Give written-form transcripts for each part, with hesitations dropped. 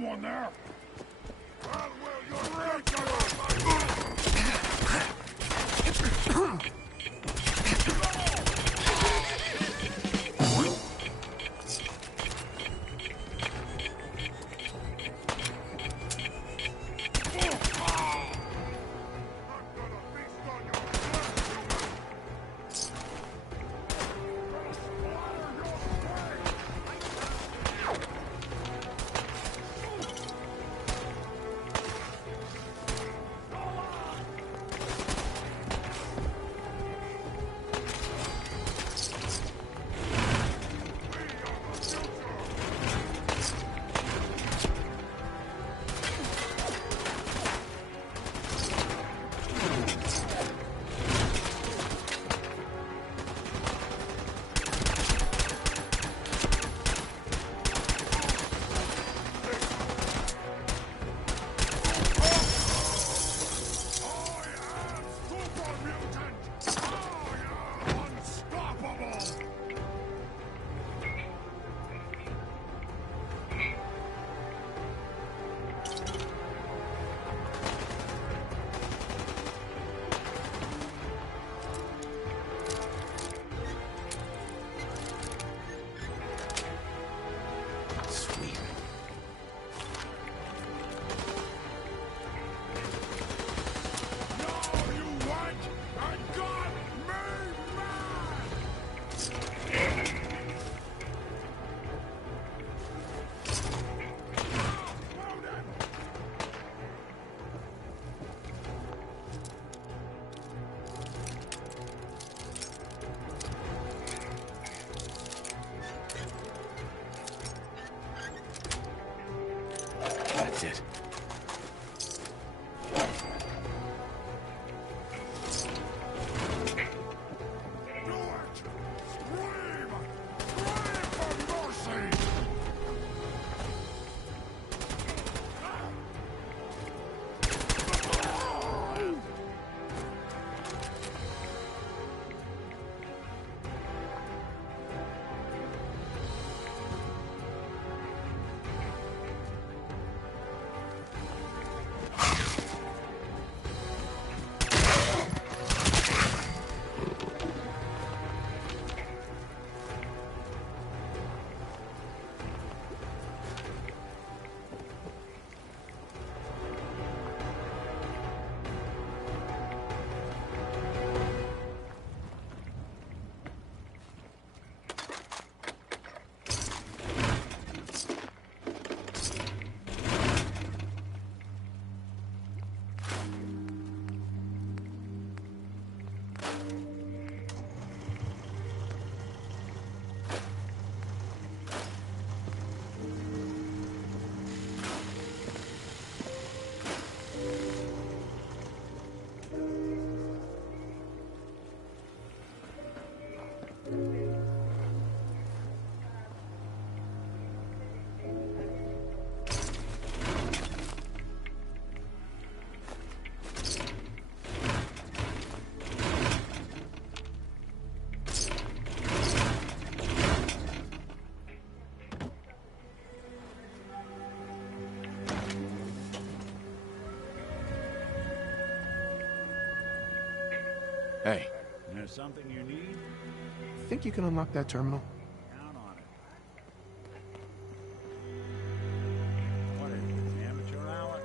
someone there? Well, you're right. That's it. Hey. There's something you need? Think you can unlock that terminal? Count on it. What is it, amateur hour?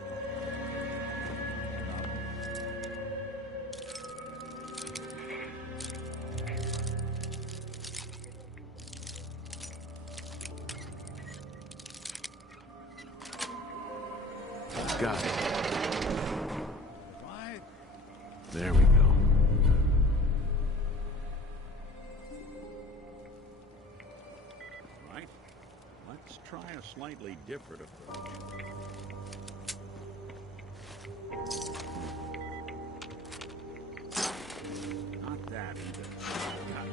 Got it. What? There we go. Right. Let's try a slightly different approach. Not that either. Got it.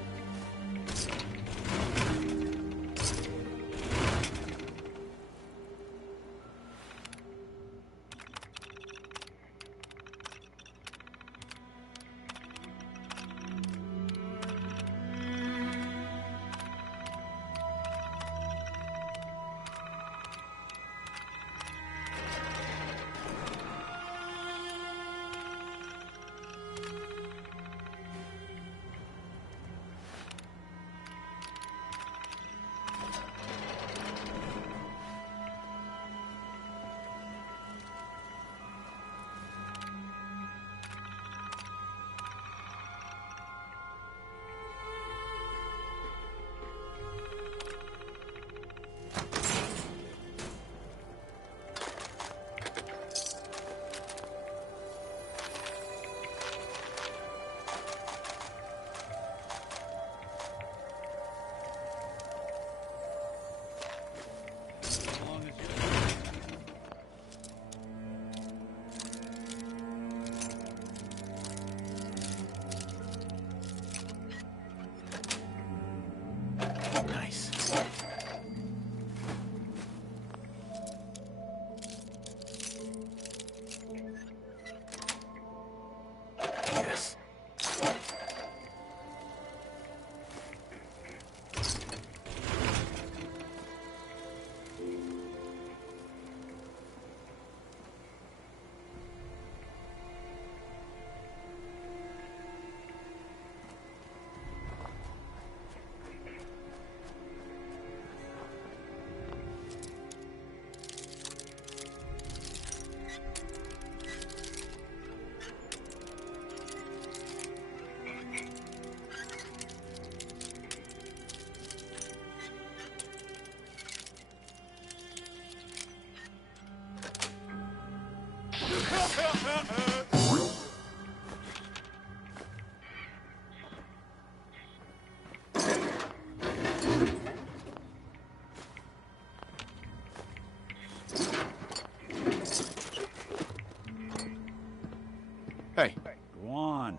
Hey, Go on.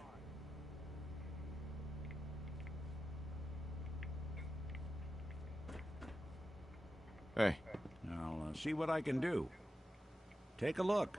hey. I'll see what I can do. Take a look.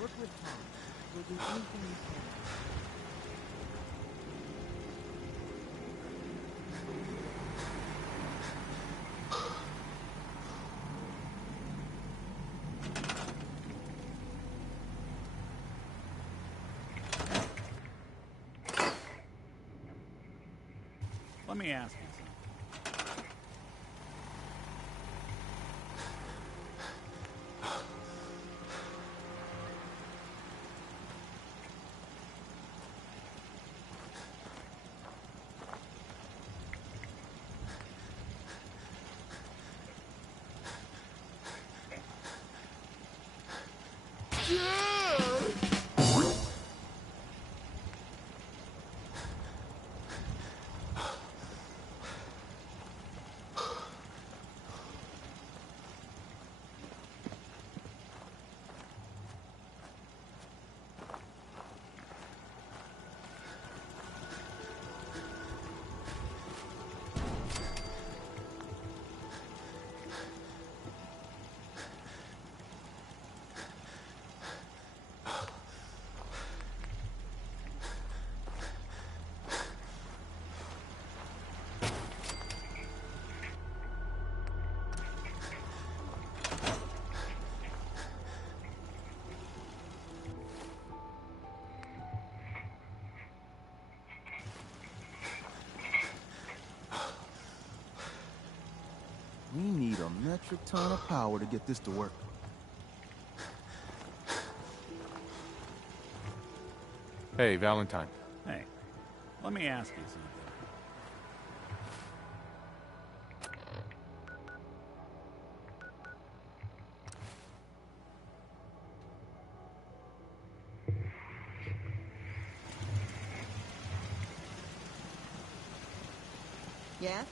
Work with Tom. We'll do anything you can. Let me ask you something. We need a metric ton of power to get this to work. Hey, Valentine. Hey, let me ask you something. Yeah?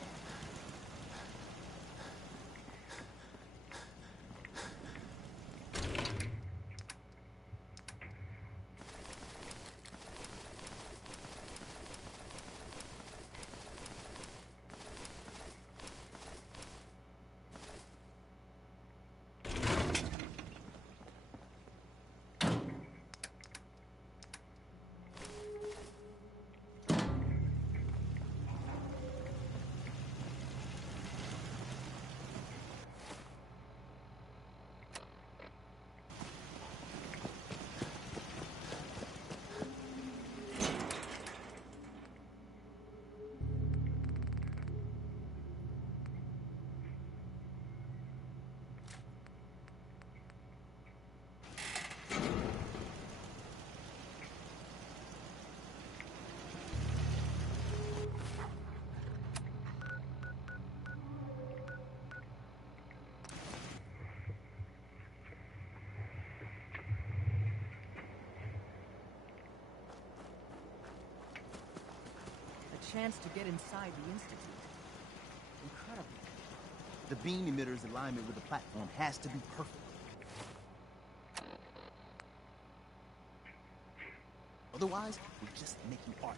A chance to get inside the Institute. Incredible. The beam emitter's alignment with the platform has to be perfect. Otherwise, we're just making art.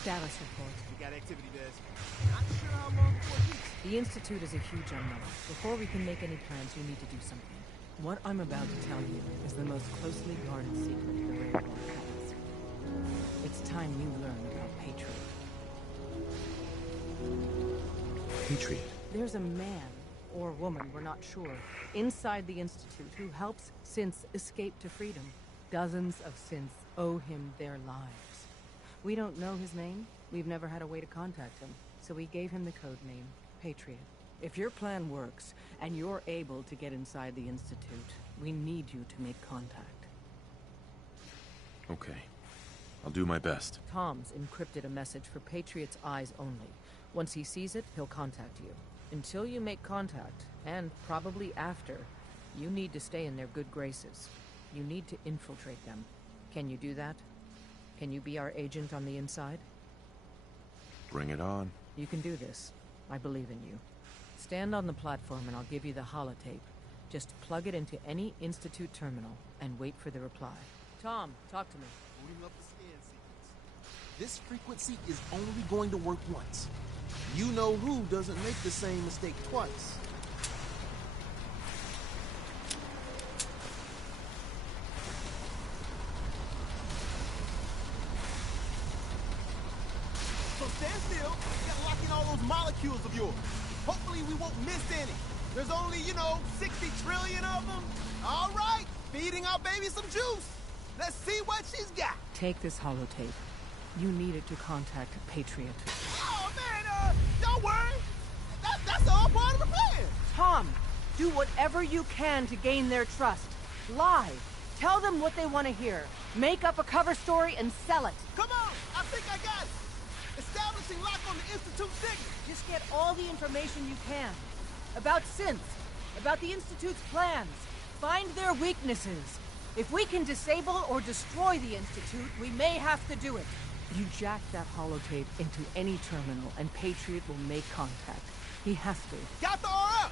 Status report. We got activity, Des. Not sure how long before it hits. The Institute is a huge unknown. Before we can make any plans, we need to do something. What I'm about to tell you is the most closely guarded secret the Railroad has. It's time you learn about Patriot. Patriot. There's a man, or woman, we're not sure, inside the Institute who helps synths escape to freedom. Dozens of synths owe him their lives. We don't know his name. We've never had a way to contact him, so we gave him the code name, Patriot. If your plan works, and you're able to get inside the Institute, we need you to make contact. Okay. I'll do my best. Tom's encrypted a message for Patriot's eyes only. Once he sees it, he'll contact you. Until you make contact, and probably after, you need to stay in their good graces. You need to infiltrate them. Can you do that? Can you be our agent on the inside? Bring it on. You can do this. I believe in you. Stand on the platform and I'll give you the holotape. Just plug it into any Institute terminal and wait for the reply. Tom, talk to me. Booting up the scan sequence. This frequency is only going to work once. You know who doesn't make the same mistake twice. So stand still, gotta lock in all those molecules of yours. Hopefully we won't miss any. There's only, 60 trillion of them. All right, feeding our baby some juice. Let's see what she's got. Take this holotape. You need it to contact Patriot. Oh, man, don't worry. That's all part of the plan. Tom, do whatever you can to gain their trust. Lie. Tell them what they want to hear. Make up a cover story and sell it. Come on, I think I got it. Establishing lock on the Institute signal. Just get all the information you can. About synths. About the Institute's plans. Find their weaknesses. If we can disable or destroy the Institute, we may have to do it. You jack that holotape into any terminal and Patriot will make contact. He has to. Got the RF.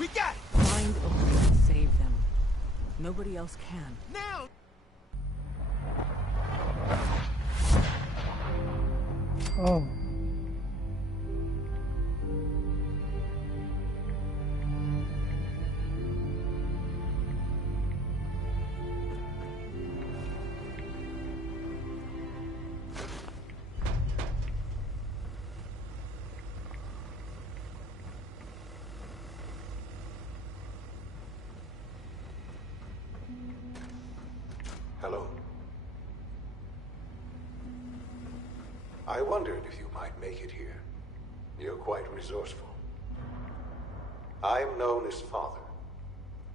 We got it. Find a way to save them. Nobody else can. Now. Oh. Hello. I wondered if you might make it here. You're quite resourceful. I'm known as Father.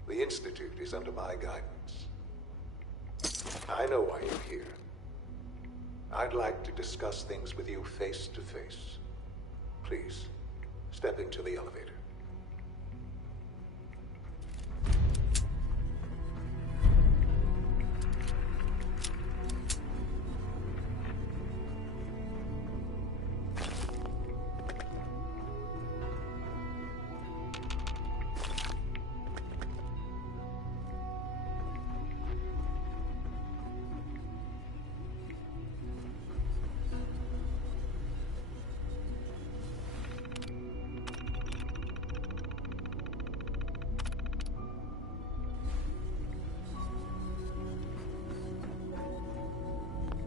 The Institute is under my guidance. I know why you're here. I'd like to discuss things with you face to face. Please, step into the elevator.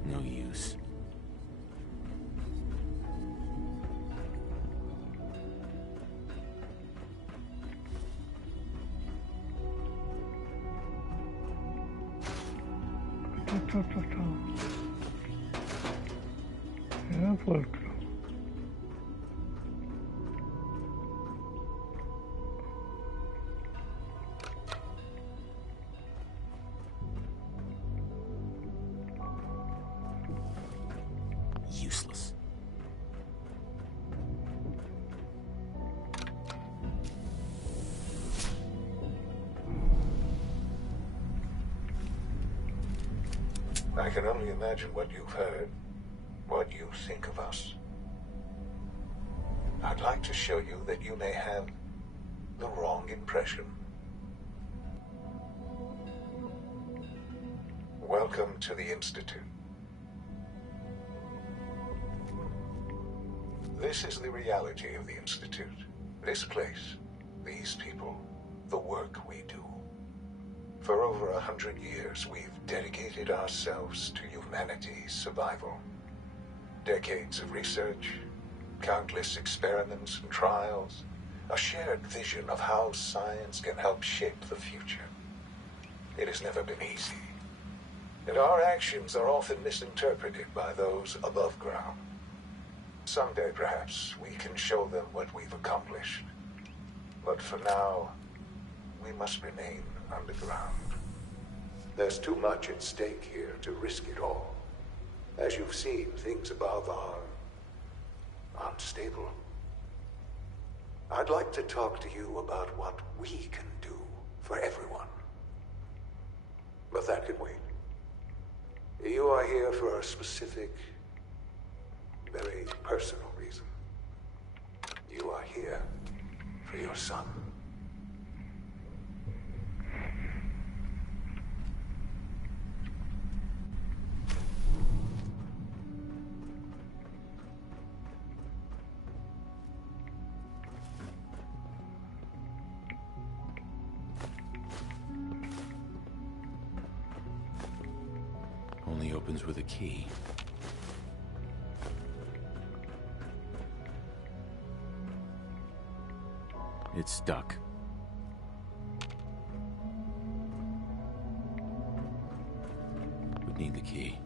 No use. Era fulcro. Useless. I can only imagine what you've heard, what you think of us. I'd like to show you that you may have the wrong impression. Welcome to the Institute. This is the reality of the Institute. This place, these people, the work we do. For over 100 years, we've dedicated ourselves to humanity's survival. Decades of research, countless experiments and trials, a shared vision of how science can help shape the future. It has never been easy, and our actions are often misinterpreted by those above ground. Someday, perhaps, we can show them what we've accomplished. But for now, we must remain underground. There's too much at stake here to risk it all. As you've seen, things above are unstable. I'd like to talk to you about what we can do for everyone. But that can wait. You are here for a specific, very personal reason. You are here for your son. Only opens with a key. It's stuck. Would need the key.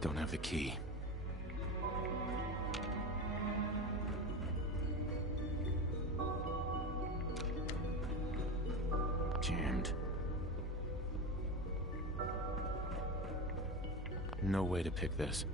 Don't have the key. Jammed. No way to pick this.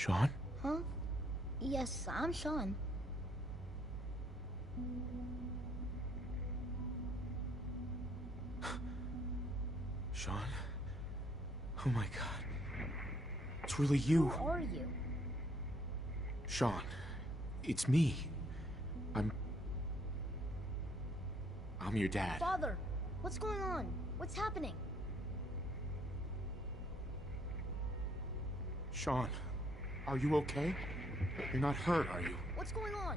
Sean? Huh? Yes, I'm Sean. Sean? Oh my god. It's really you. Who are you? Sean, it's me. I'm your dad. Father, what's going on? What's happening? Sean, are you okay? You're not hurt, are you? What's going on?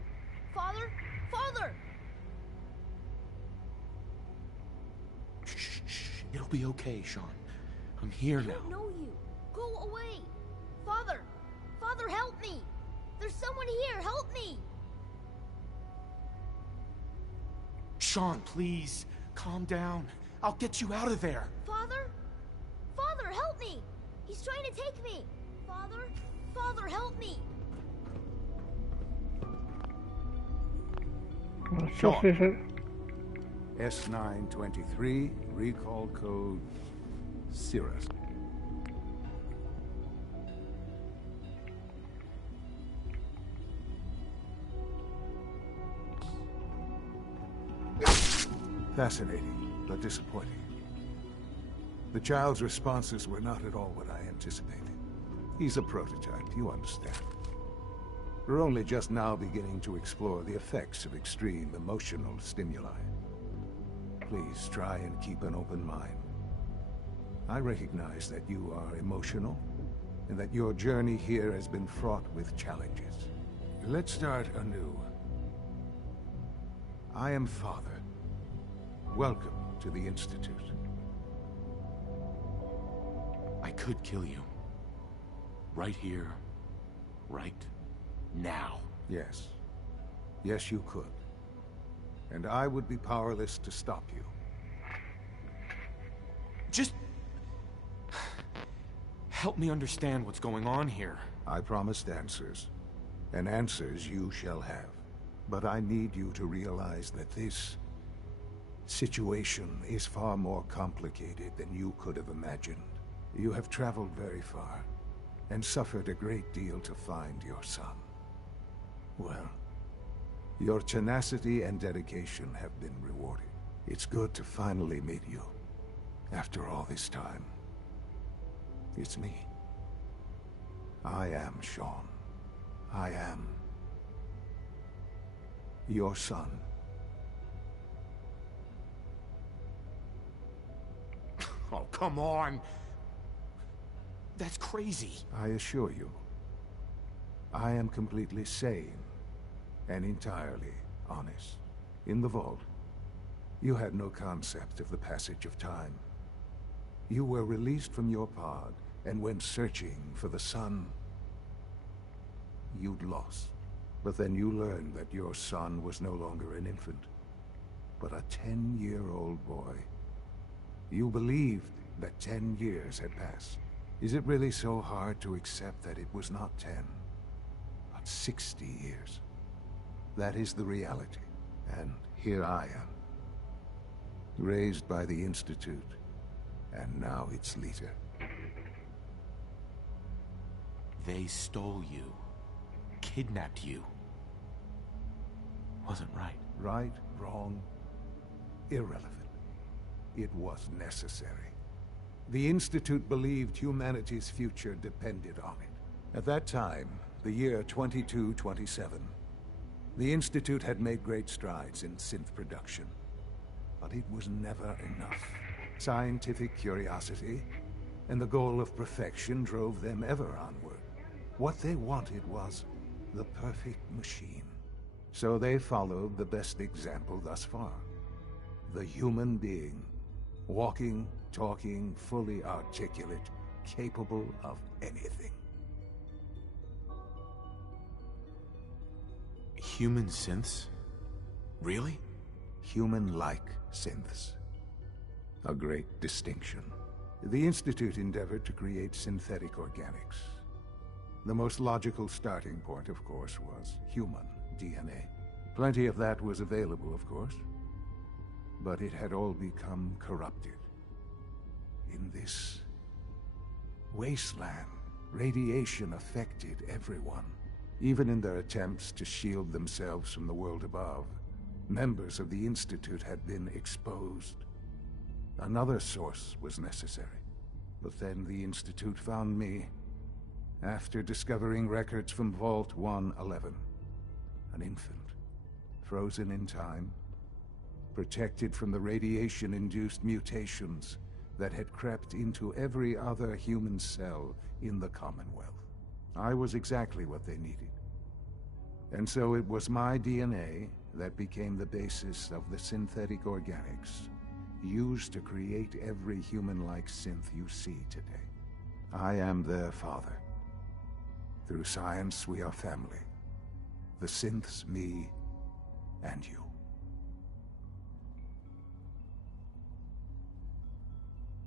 Father? Father! Shh. It'll be okay, Sean. I'm here I now. don't know you. Go away. Father! Father, help me! There's someone here. Help me! Sean, please. Calm down. I'll get you out of there. Father? Father, help me! He's trying to take me! Father? Father, help me! What's Sean. this? S923, recall code Cirrus. Fascinating, but disappointing. The child's responses were not at all what I anticipated. He's a prototype, you understand. We're only just now beginning to explore the effects of extreme emotional stimuli. Please try and keep an open mind. I recognize that you are emotional, and that your journey here has been fraught with challenges. Let's start anew. I am Father. Welcome to the Institute. I could kill you. Right here. Right now. Yes. Yes, you could. And I would be powerless to stop you. Just... help me understand what's going on here. I promised answers. And answers you shall have. But I need you to realize that this situation is far more complicated than you could have imagined. You have traveled very far, and suffered a great deal to find your son. Well, your tenacity and dedication have been rewarded. It's good to finally meet you, after all this time. It's me. I am Shaun. I am your son. Oh, come on! That's crazy. I assure you, I am completely sane and entirely honest. In the vault, you had no concept of the passage of time. You were released from your pod and went searching for the sun you'd lost. But then you learned that your son was no longer an infant, but a 10-year-old boy. You believed that 10 years had passed. Is it really so hard to accept that it was not 10, but 60 years? That is the reality, and here I am. Raised by the Institute, and now its leader. They stole you. Kidnapped you. Wasn't right. Right, wrong, irrelevant. It was necessary. The Institute believed humanity's future depended on it. At that time, the year 2227, the Institute had made great strides in synth production. But it was never enough. Scientific curiosity and the goal of perfection drove them ever onward. What they wanted was the perfect machine. So they followed the best example thus far. The human being. Walking, talking, fully articulate, capable of anything. Human synths? Really? Human-like synths. A great distinction. The Institute endeavored to create synthetic organics. The most logical starting point, of course, was human DNA. Plenty of that was available, of course. But it had all become corrupted. In this wasteland, radiation affected everyone. Even in their attempts to shield themselves from the world above, members of the Institute had been exposed. Another source was necessary. But then the Institute found me, after discovering records from Vault 111. An infant, frozen in time, protected from the radiation-induced mutations that had crept into every other human cell in the Commonwealth. I was exactly what they needed. And so it was my DNA that became the basis of the synthetic organics used to create every human-like synth you see today. I am their father. Through science, we are family. The synths, me, and you.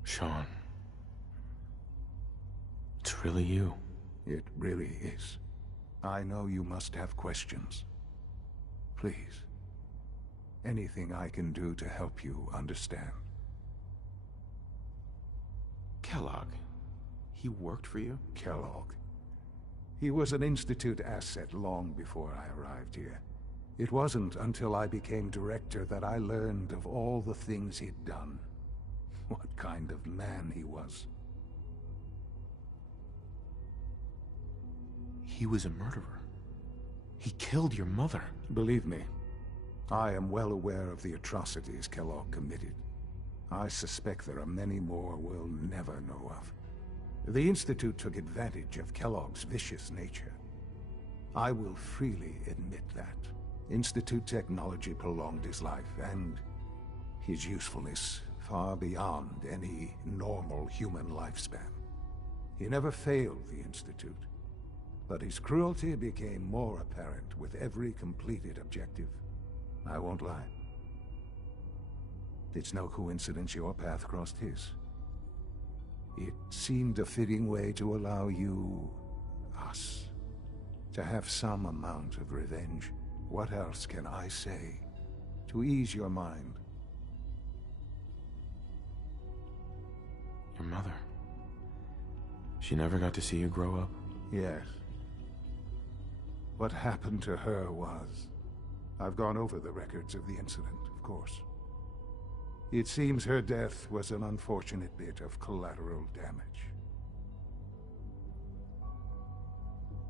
Shaun. It's really you. It really is. I know you must have questions. Please. Anything I can do to help you understand. Kellogg. He worked for you? Kellogg. He was an Institute asset long before I arrived here. It wasn't until I became director that I learned of all the things he'd done. What kind of man he was. He was a murderer. He killed your mother. Believe me, I am well aware of the atrocities Kellogg committed. I suspect there are many more we'll never know of. The Institute took advantage of Kellogg's vicious nature. I will freely admit that. Institute technology prolonged his life, and his usefulness far beyond any normal human lifespan. He never failed the Institute, but his cruelty became more apparent with every completed objective. I won't lie. It's no coincidence your path crossed his. It seemed a fitting way to allow you, us, to have some amount of revenge. What else can I say to ease your mind? Your mother. She never got to see you grow up? Yes. What happened to her was... I've gone over the records of the incident, of course. It seems her death was an unfortunate bit of collateral damage.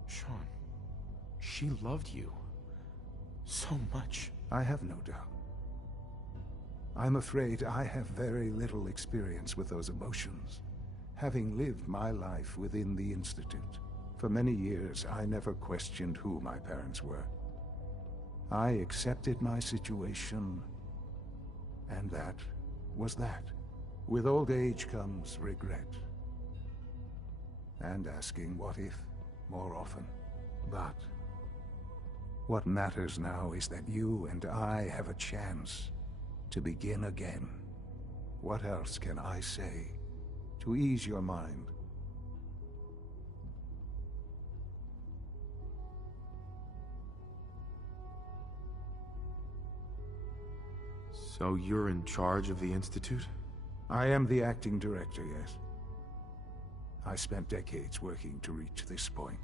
Sean, she loved you. So much. I have no doubt. I'm afraid I have very little experience with those emotions, having lived my life within the Institute. For many years, I never questioned who my parents were. I accepted my situation, and that was that. With old age comes regret. And asking what if more often. But what matters now is that you and I have a chance to begin again. What else can I say to ease your mind? So you're in charge of the Institute? I am the acting director, yes. I spent decades working to reach this point.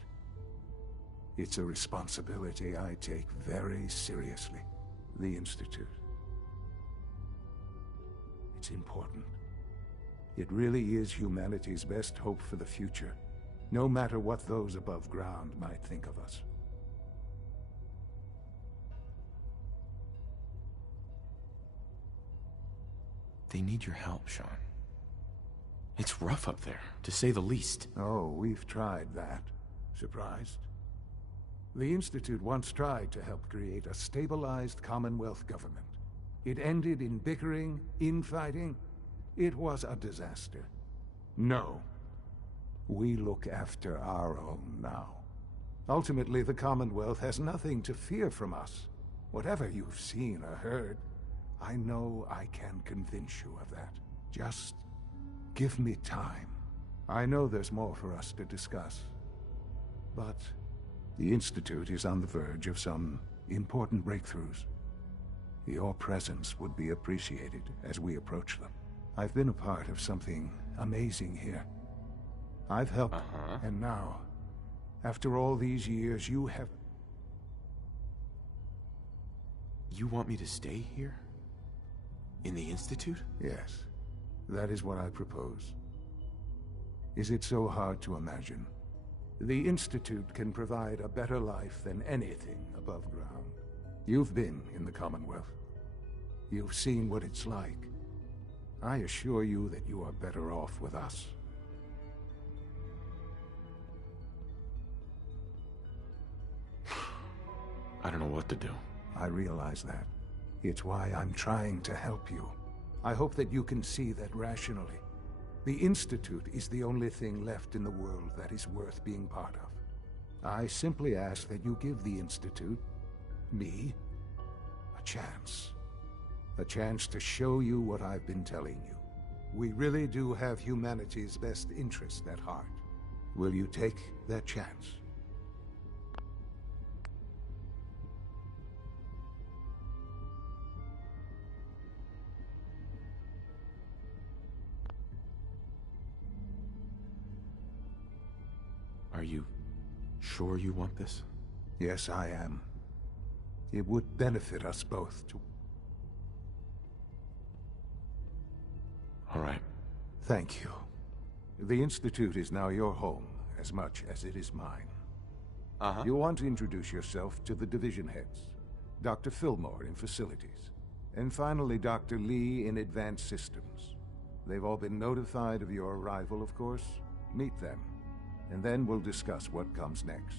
It's a responsibility I take very seriously. The Institute. It's important. It really is humanity's best hope for the future, no matter what those above ground might think of us. They need your help, Sean. It's rough up there, to say the least. Oh, we've tried that. Surprised? The Institute once tried to help create a stabilized Commonwealth government. It ended in bickering, infighting. It was a disaster. No. We look after our own now. Ultimately, the Commonwealth has nothing to fear from us. Whatever you've seen or heard, I know I can convince you of that. Just give me time. I know there's more for us to discuss. But the Institute is on the verge of some important breakthroughs. Your presence would be appreciated as we approach them. I've been a part of something amazing here. I've helped, and now, after all these years, you have... You want me to stay here? In the Institute? Yes, that is what I propose. Is it so hard to imagine? The Institute can provide a better life than anything above ground. You've been in the Commonwealth. You've seen what it's like. I assure you that you are better off with us. I don't know what to do. I realize that. It's why I'm trying to help you. I hope that you can see that rationally. The Institute is the only thing left in the world that is worth being part of. I simply ask that you give the Institute, me, a chance. A chance to show you what I've been telling you. We really do have humanity's best interest at heart. Will you take that chance? Are you sure you want this? Yes, I am. It would benefit us both to... All right. Thank you. The Institute is now your home, as much as it is mine. Uh-huh. You want to introduce yourself to the division heads. Dr. Fillmore in Facilities. And finally, Dr. Lee in Advanced Systems. They've all been notified of your arrival, of course. Meet them. And then we'll discuss what comes next.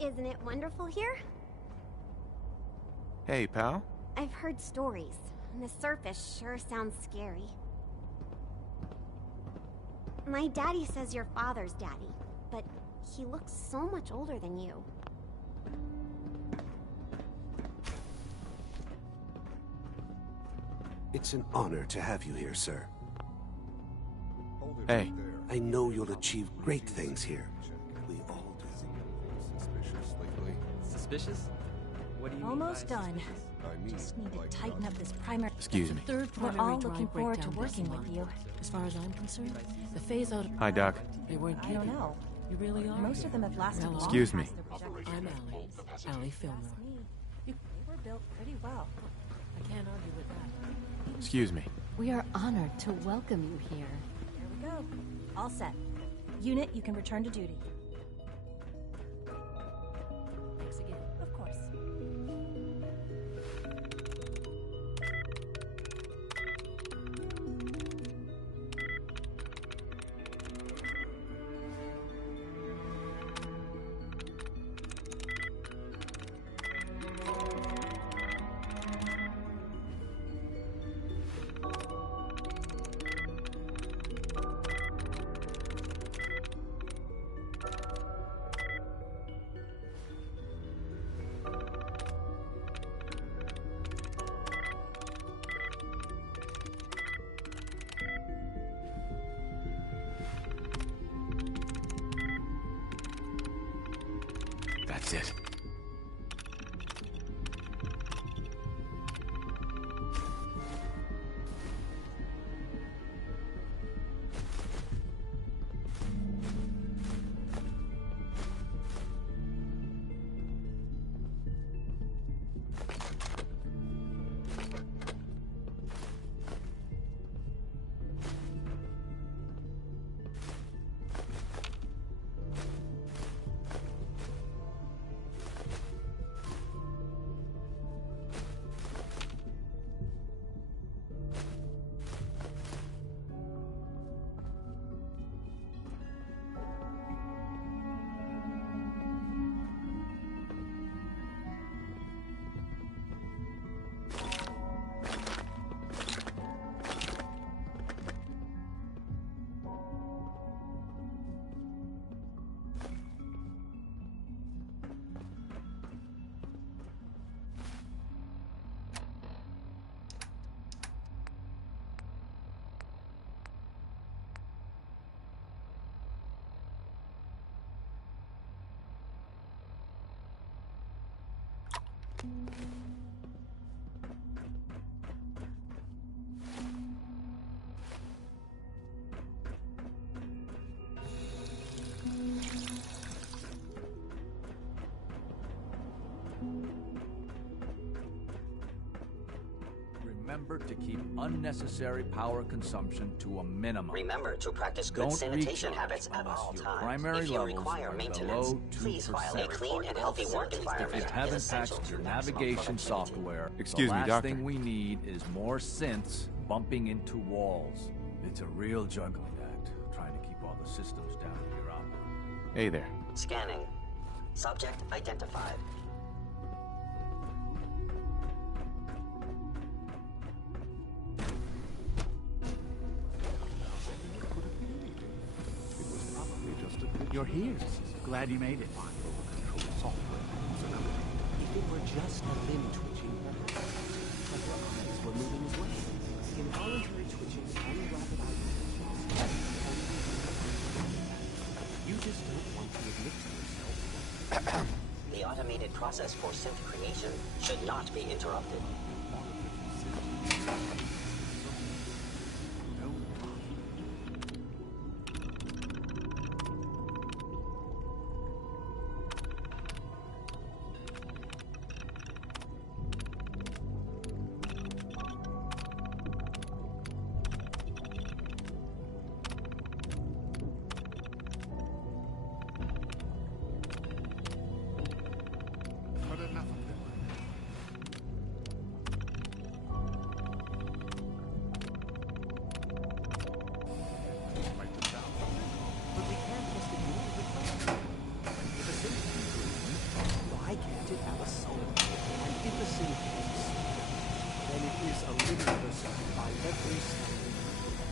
Isn't it wonderful here? Hey, pal. I've heard stories, and the surface sure sounds scary. My daddy says your father's daddy, but he looks so much older than you. It's an honor to have you here, sir. Hey. I know you'll achieve great things here. We all do. Suspicious? What do you Almost mean by done. suspicious? Just need to tighten up this primary. Excuse me. Third We're primary all drive looking forward to breakdown working this with month. you. As far as I'm concerned, the phase out of... Hi, Doc. They weren't I kidding. don't know. You really are? Most of them have lasted Well, long Excuse me. past their projected I'm lifespans. Allie Fillmore. Ask me. They were built pretty well. I can't argue with that. Excuse me. We are honored to welcome you here. Here we go. All set. Unit, you can return to duty. Thanks again. Of course. That's it. Remember to keep unnecessary power consumption to a minimum. Remember to practice good sanitation habits at all times. Primary if you levels require are maintenance, below 2%. please file a clean and healthy work environment. If it hasn't is essential patched to your maximum navigation productivity. software, Excuse the me, last Doctor. thing we need is more synths bumping into walls. It's a real juggling act, trying to keep all the systems down here operating. Hey there. Scanning. Subject identified. You're here. Glad you made it. If it were just a limb twitching, but your eyes were moving as well. Involuntary twitching and rapid eye movement. You just don't want to admit to yourself. The automated process for synth creation should not be interrupted.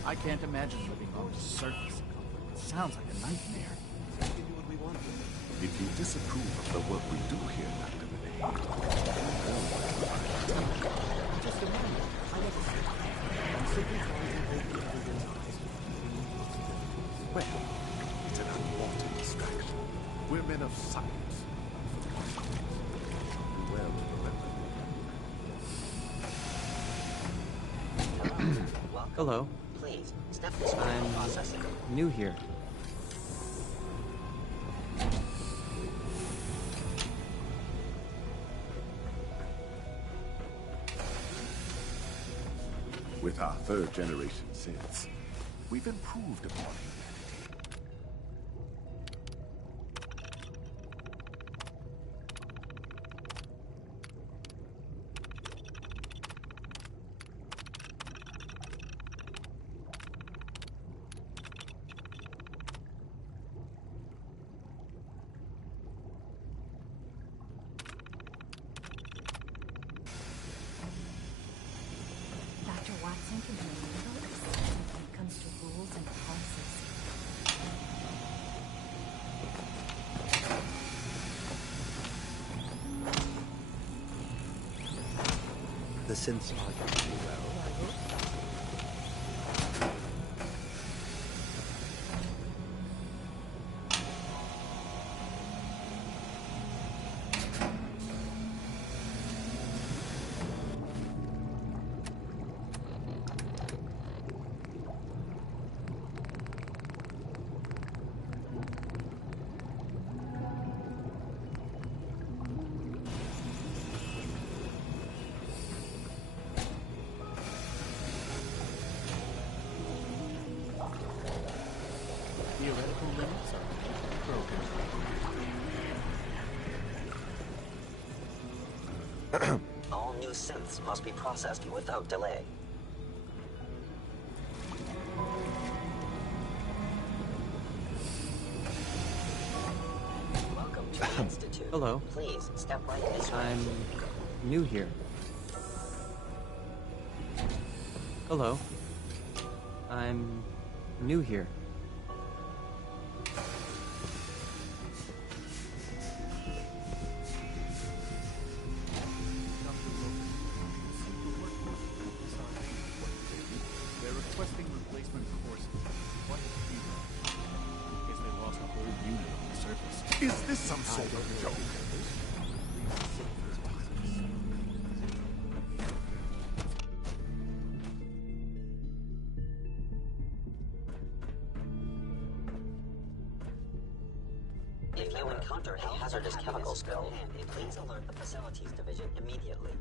I can't imagine living on the surface. It sounds like a nightmare. If you disapprove of the work we do here, Dr. Monet, Just a moment. I never said that. I'm simply trying to break the everyone's eyes. well, it's an unwanted distraction. We're men of science. Well, to remember. Hello. Please, step this way while processing. I'm new here. With our third generation synths, we've improved upon humanity. Dr. Watson can be a little excessive when it comes to rules and policies. The synths are doing well. Theoretical limits are broken. All new synths must be processed without delay. Welcome to the Institute. Hello. Please step right this way. I'm new here. Hello. I'm new here. They're requesting replacement courses. What people? Guess they lost a whole unit on the surface. Is this some sort of joke? If you encounter a hazardous chemical spill, please alert the Facilities Division immediately.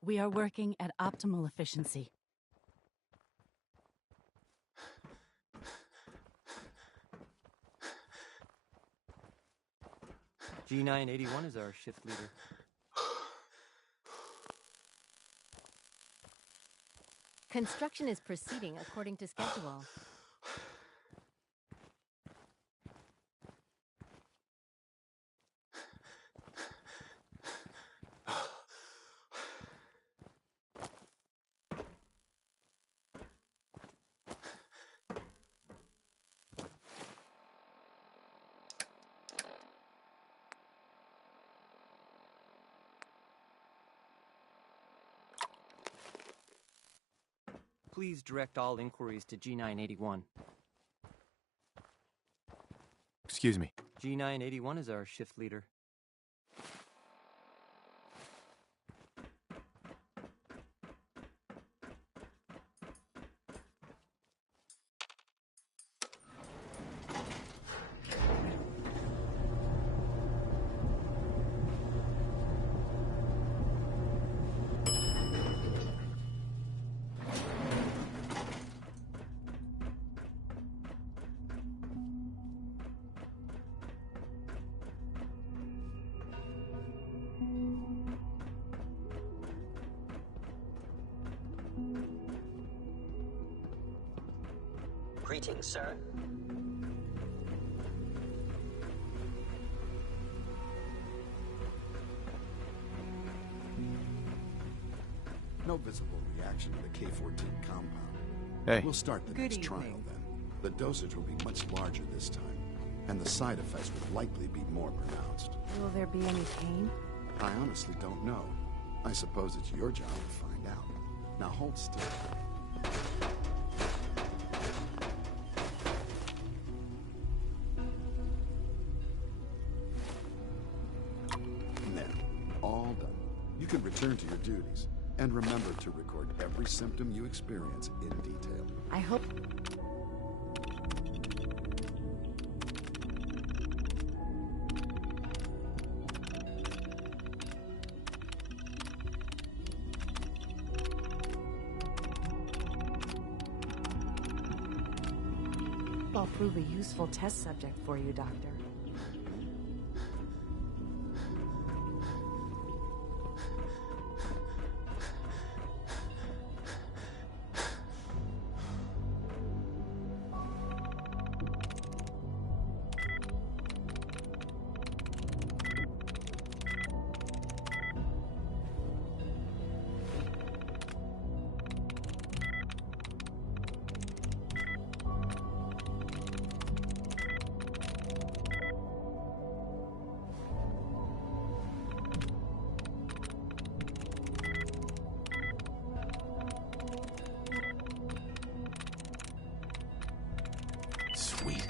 We are working at optimal efficiency. G981 is our shift leader. Construction is proceeding according to schedule. Please direct all inquiries to G981. Excuse me. G981 is our shift leader. Greetings, sir. No visible reaction to the K-14 compound. Hey. We'll start the Good next trial evening. then. The dosage will be much larger this time, and the side effects will likely be more pronounced. Will there be any pain? I honestly don't know. I suppose it's your job to find out. Now hold still. There. All done. You can return to your duties. And remember to record every symptom you experience in detail. I hope... I'll prove a useful test subject for you, Doctor. Sweet.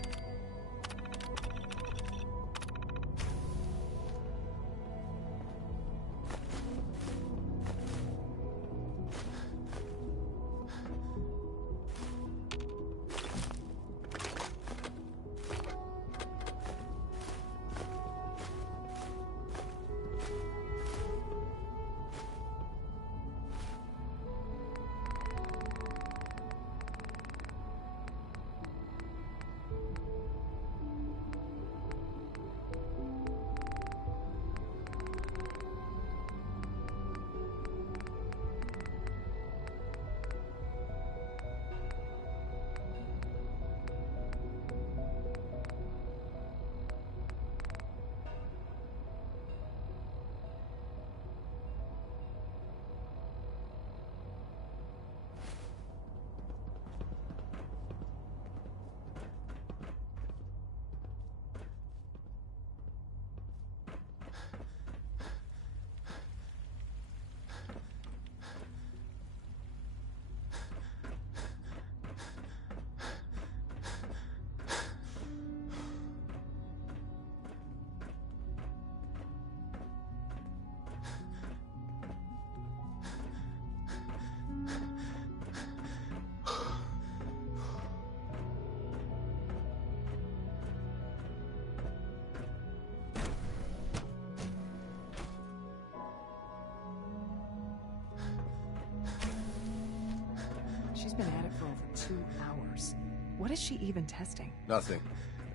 She's been at it for over 2 hours. What is she even testing? Nothing.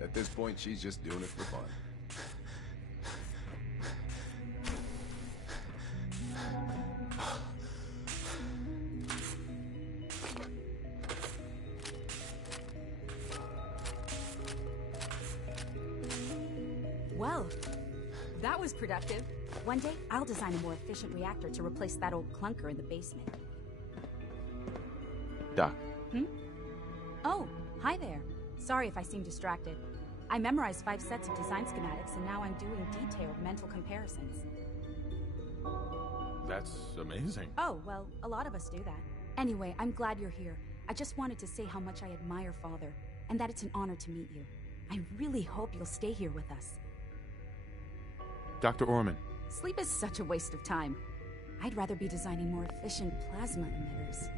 At this point, she's just doing it for fun. Well, that was productive. One day, I'll design a more efficient reactor to replace that old clunker in the basement. Doc. Oh, hi there. Sorry if I seem distracted. I memorized 5 sets of design schematics, and now I'm doing detailed mental comparisons. That's amazing. Oh, well, a lot of us do that. Anyway, I'm glad you're here. I just wanted to say how much I admire Father, and that it's an honor to meet you. I really hope you'll stay here with us. Dr. Orman. Sleep is such a waste of time. I'd rather be designing more efficient plasma emitters.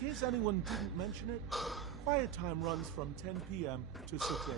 case anyone didn't mention it, quiet time runs from 10 p.m. to 6 a.m.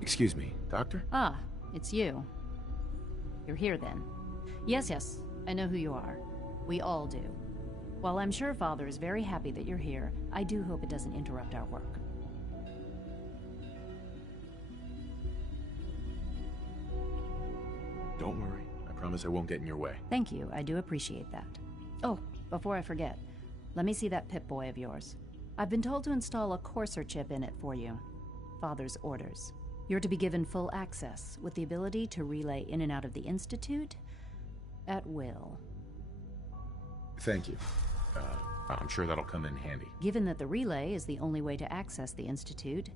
Excuse me, Doctor? Ah, it's you. You're here then. Yes, I know who you are. We all do. While I'm sure Father is very happy that you're here, I do hope it doesn't interrupt our work. Don't worry. I promise I won't get in your way. Thank you, I do appreciate that. Oh, before I forget, let me see that Pip-Boy of yours. I've been told to install a Courser chip in it for you. Father's orders. You're to be given full access, with the ability to relay in and out of the Institute at will. Thank you. I'm sure that'll come in handy. Given that the relay is the only way to access the Institute,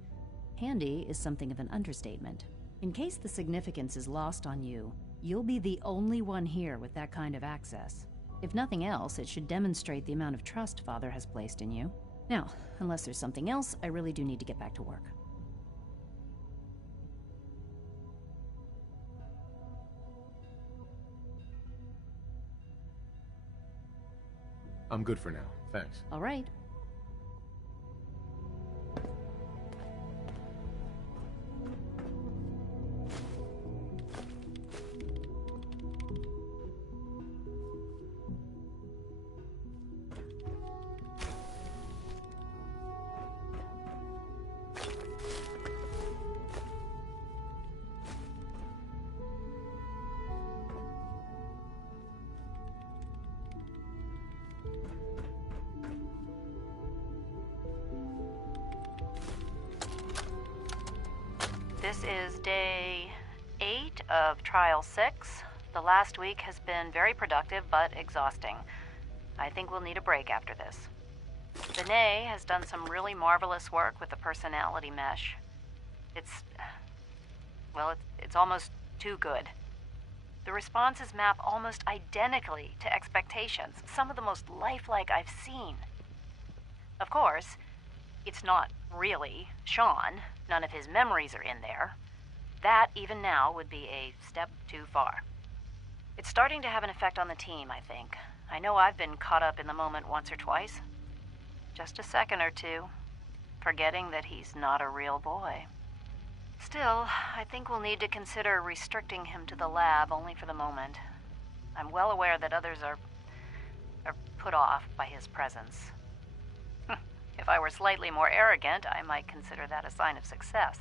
handy is something of an understatement. In case the significance is lost on you, you'll be the only one here with that kind of access. If nothing else, it should demonstrate the amount of trust Father has placed in you. Now, unless there's something else, I really do need to get back to work. I'm good for now, thanks. All right. This is day 8 of Trial 6. The last week has been very productive but exhausting. I think we'll need a break after this. Vinay has done some really marvelous work with the personality mesh. It's almost too good. The responses map almost identically to expectations, some of the most lifelike I've seen. Of course, it's not really Sean. None of his memories are in there. That, even now, would be a step too far. It's starting to have an effect on the team, I think. I know I've been caught up in the moment once or twice. Just a second or two, forgetting that he's not a real boy. Still, I think we'll need to consider restricting him to the lab only for the moment. I'm well aware that others are put off by his presence. If I were slightly more arrogant, I might consider that a sign of success.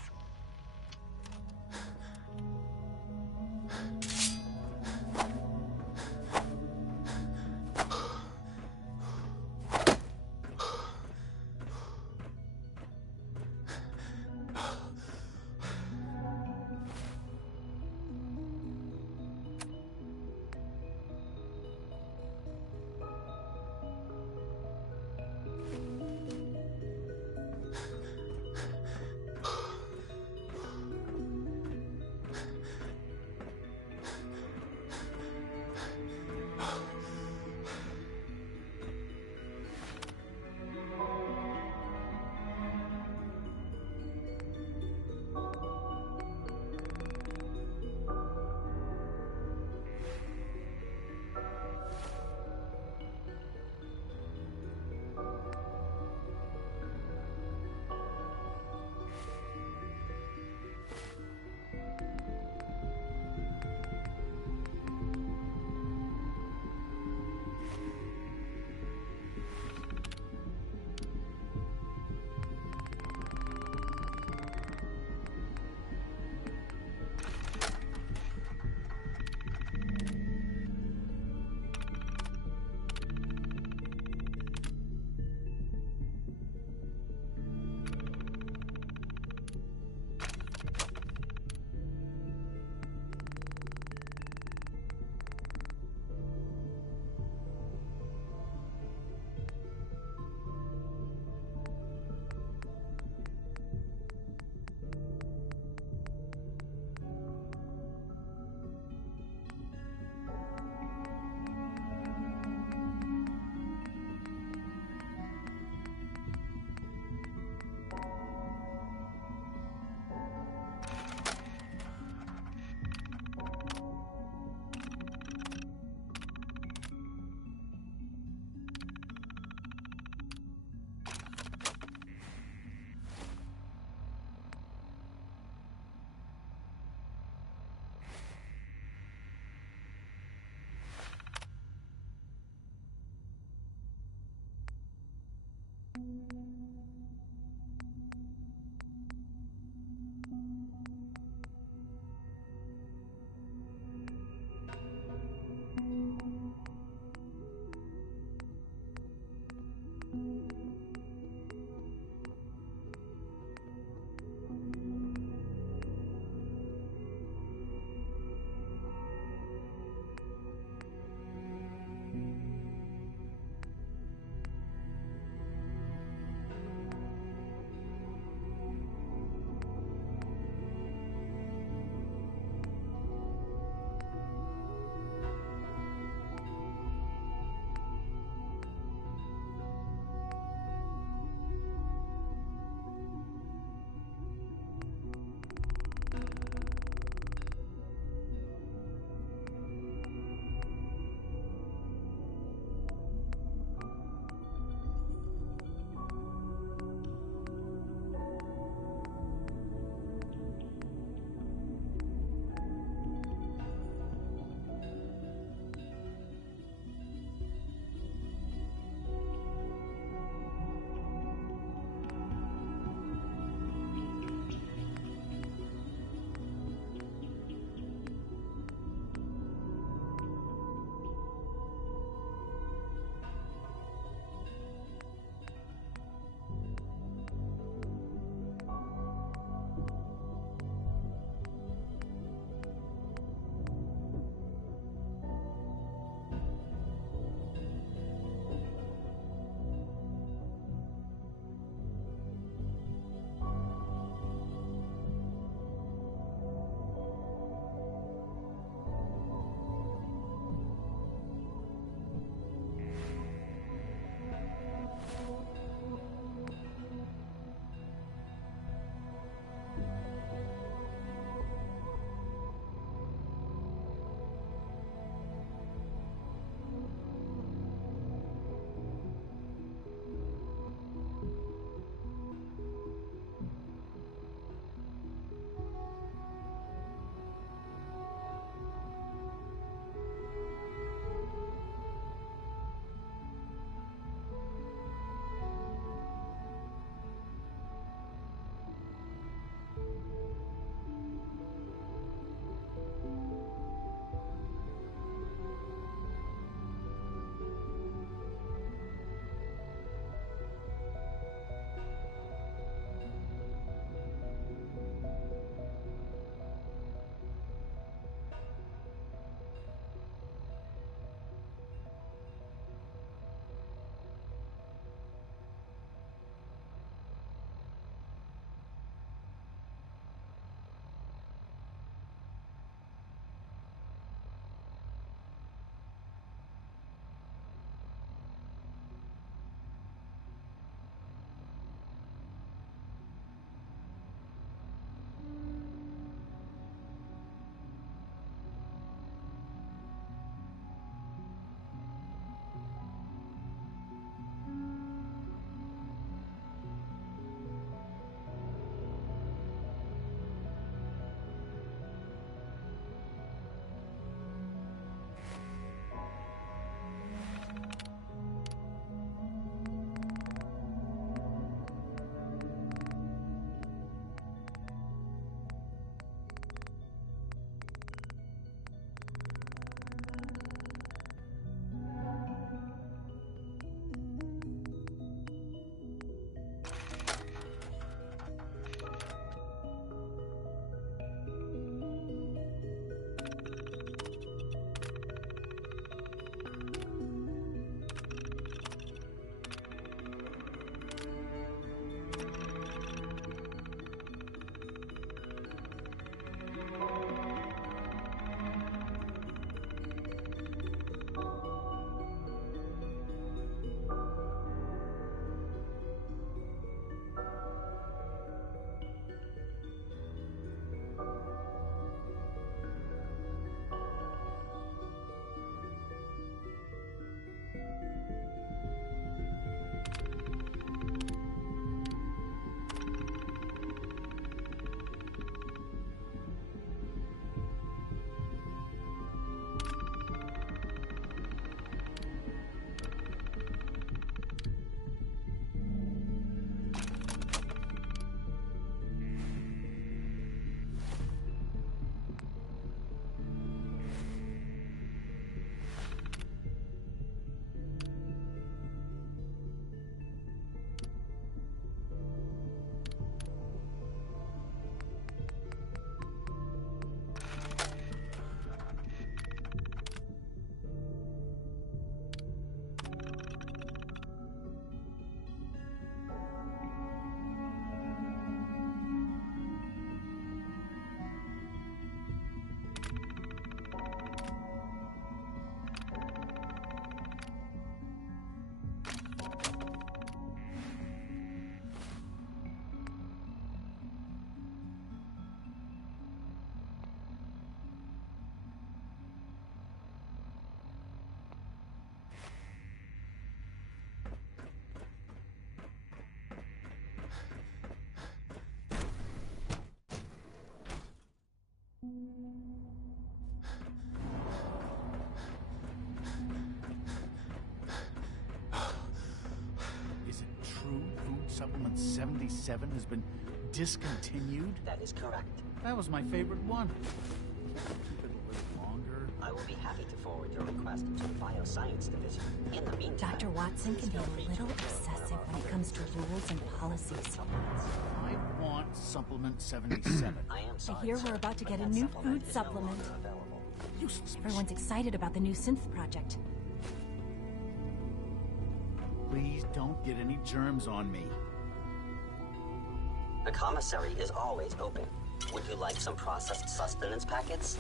Supplement 77 has been discontinued? That is correct. That was my favorite one. Keep it a little longer. I will be happy to forward your request to the Bioscience Division. In the meantime... Dr. Watson can be a little obsessive when it comes to rules and policies. I want Supplement 77. I hear we're about to get a new food supplement. Everyone's excited about the new synth project. Please don't get any germs on me. The commissary is always open. Would you like some processed sustenance packets?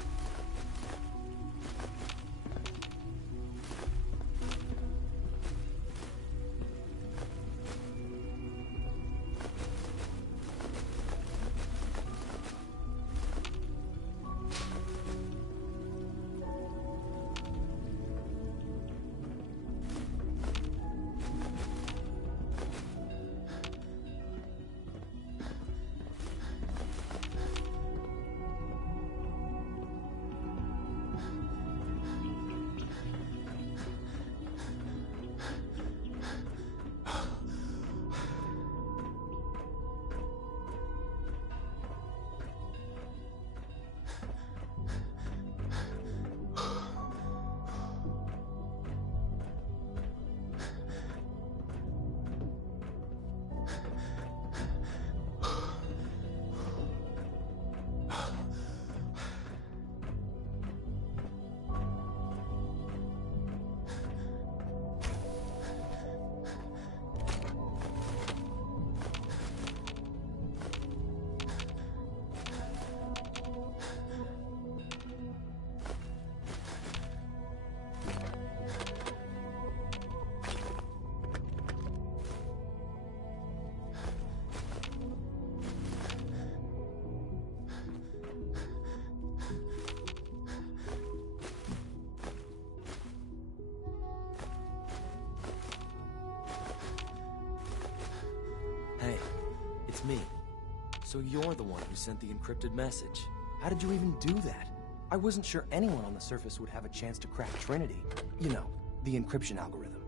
Hey, it's me. So you're the one who sent the encrypted message. How did you even do that? I wasn't sure anyone on the surface would have a chance to crack Trinity. You know, the encryption algorithm.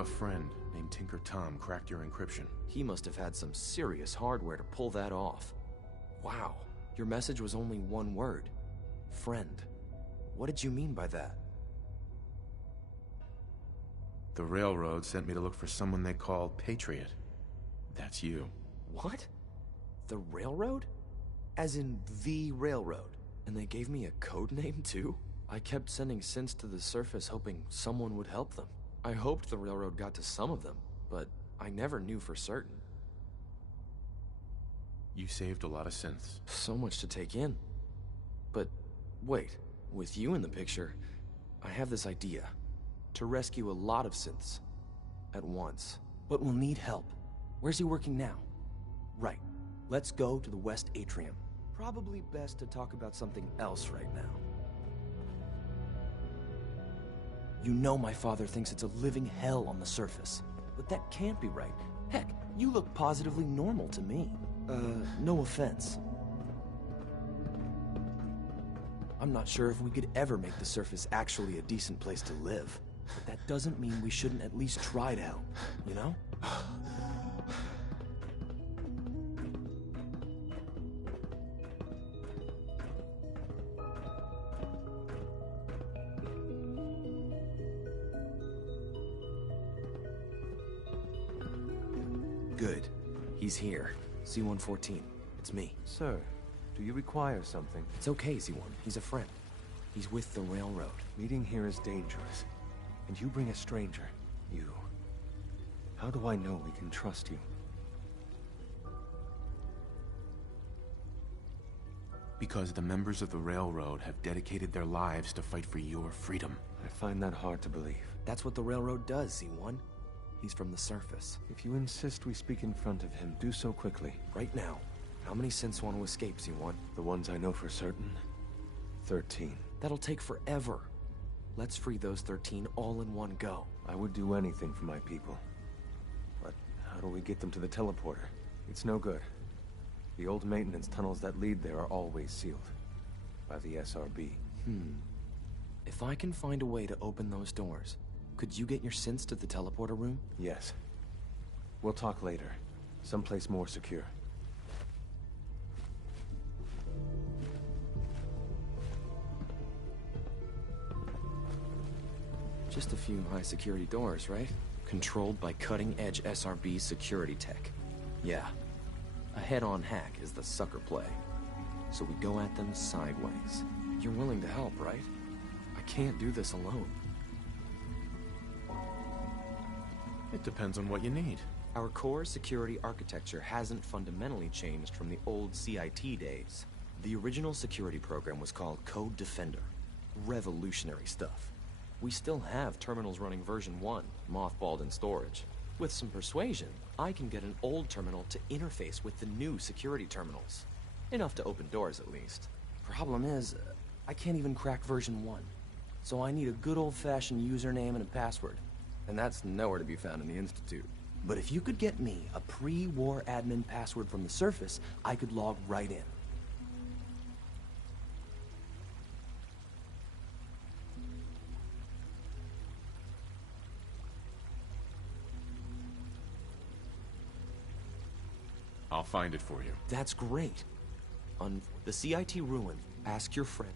A friend named Tinker Tom cracked your encryption. He must have had some serious hardware to pull that off. Wow, your message was only one word. Friend. What did you mean by that? The Railroad sent me to look for someone they called Patriot. That's you. What? The Railroad? As in the Railroad? And they gave me a code name too? I kept sending synths to the surface hoping someone would help them. I hoped the Railroad got to some of them, but I never knew for certain. You saved a lot of synths. So much to take in. But wait, with you in the picture, I have this idea. To rescue a lot of synths. At once. But we'll need help. Where's he working now? Right. Let's go to the West Atrium. Probably best to talk about something else right now. You know my father thinks it's a living hell on the surface. But that can't be right. Heck, you look positively normal to me. No offense. I'm not sure if we could ever make the surface actually a decent place to live. But that doesn't mean we shouldn't at least try to help, you know? Good. He's here. C-114. It's me. Sir, do you require something? It's okay, Z-1. He's a friend. He's with the Railroad. Meeting here is dangerous. And you bring a stranger. You. How do I know we can trust you? Because the members of the Railroad have dedicated their lives to fight for your freedom. I find that hard to believe. That's what the Railroad does, Z-1. He's from the surface. If you insist we speak in front of him, do so quickly. Right now. How many synths want to escape, Z-1? The ones I know for certain. 13. That'll take forever. Let's free those 13 all in one go. I would do anything for my people. But how do we get them to the teleporter? It's no good. The old maintenance tunnels that lead there are always sealed. By the SRB. If I can find a way to open those doors, Could you get your synths to the teleporter room? Yes. We'll talk later. Someplace more secure. Just a few high-security doors, right? Controlled by cutting-edge SRB security tech. Yeah. A head-on hack is the sucker play. So we go at them sideways. You're willing to help, right? I can't do this alone. It depends on what you need. Our core security architecture hasn't fundamentally changed from the old CIT days. The original security program was called Code Defender. Revolutionary stuff. We still have terminals running version 1, mothballed in storage. With some persuasion, I can get an old terminal to interface with the new security terminals. Enough to open doors, at least. Problem is, I can't even crack version 1. So I need a good old-fashioned username and a password. And that's nowhere to be found in the Institute. But if you could get me a pre-war admin password from the surface, I could log right in. I'll find it for you. That's great. On the CIT ruin, ask your friend.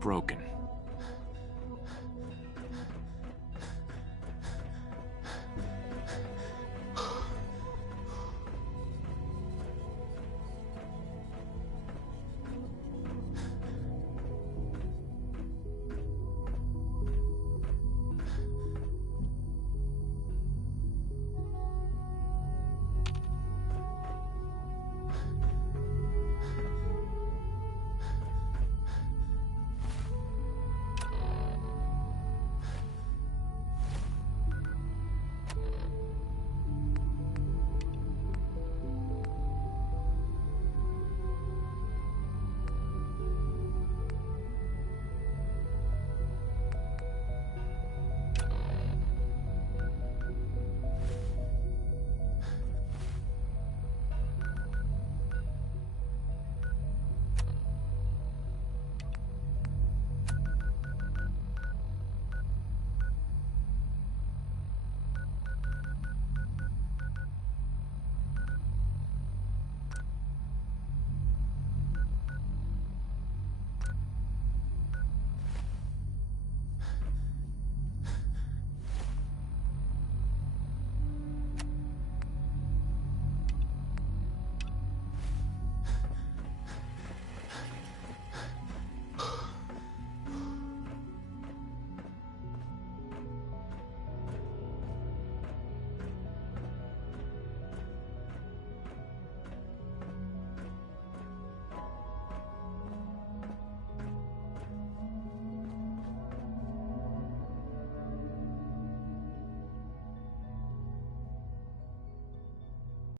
Broken.